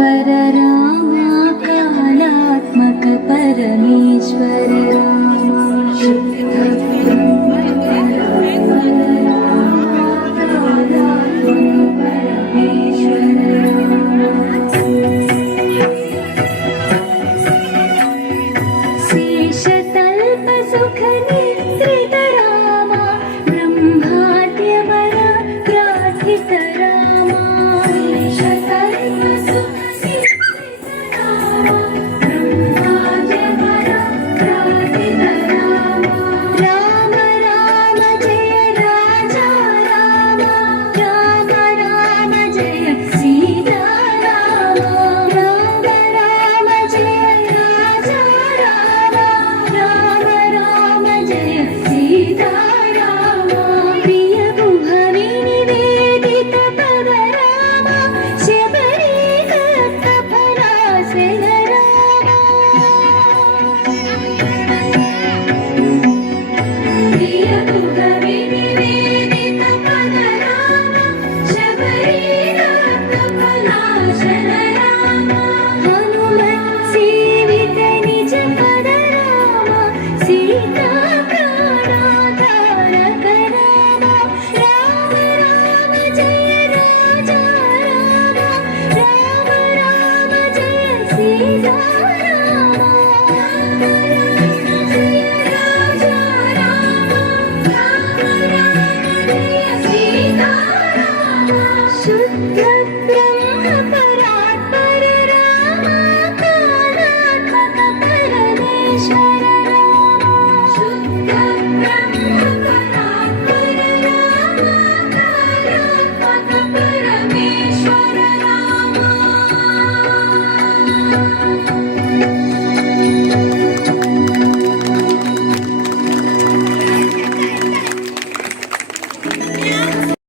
परराम कालात्मक परमेश्वर शेषतल्प सुख निद्रित राम ब्रह्माद्यवर प्रार्थित राम शेषतल्प सुख निद्रित राम ब्रह्माद्यवर प्रार्थित राम राम राम जय राजा राम राम राम जय सीता राम राम राम जय राजा राम राम राम जय सीता राम प्रिय गुहरि निवेदित पद राम शबरी दत्त फलासन राम प्रिय गुहरि निवेदित पद राम शबरी दत्त फलासन राम हनुमत् सेवित निज पद राम सीता प्राणाधारक राम राम राम जय राजा राम राम राम जय सीता